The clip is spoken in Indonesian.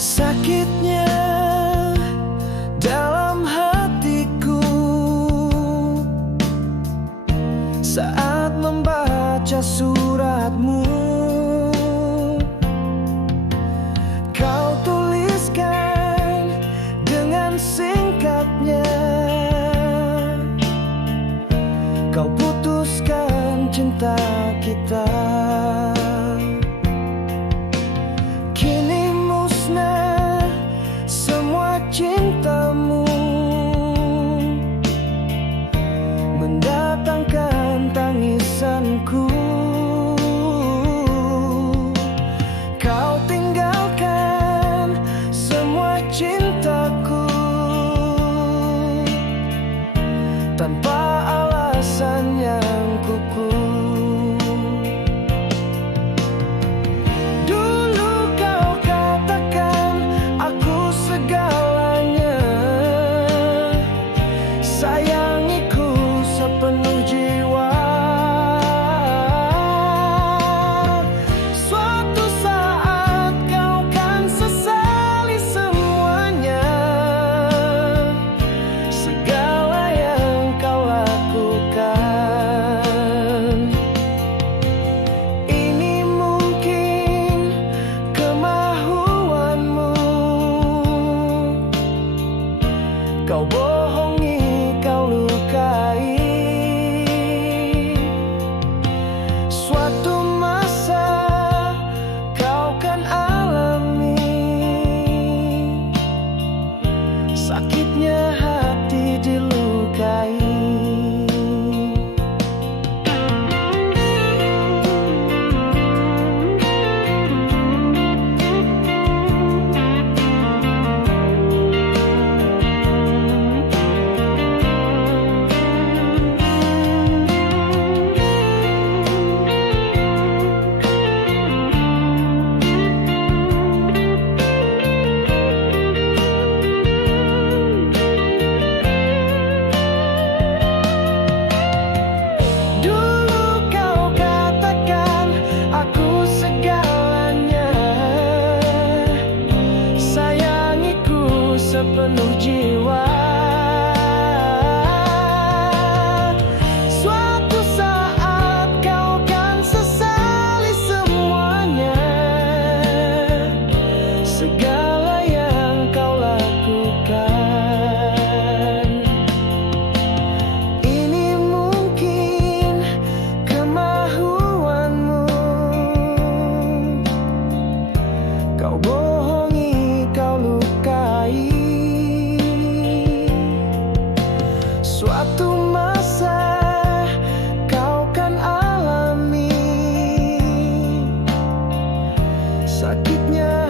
Sakitnya dalam hatiku saat membaca suratmu. Kau tuliskan dengan singkatnya, kau putuskan cinta kita. Kini musnah semua cintamu, mendatangkan tangisanku. Kau tinggalkan semua cintaku tanpa alasan yang kukuh. Sayangiku sepenuh jiwa. Suatu saat kau kan sesali semuanya, segala yang kau lakukan. Ini mungkin kemahuanmu, kau bohongi, kau lukai. Suatu masa kau kan alami sakitnya hati dilukai. Sepenuh jiwa. Suatu saat kau kan sesali semuanya, segala yang kau lakukan. Ini mungkin kemahuanmu, kau bohongi, kau lukai. Suatu masa kau kan alami sakitnya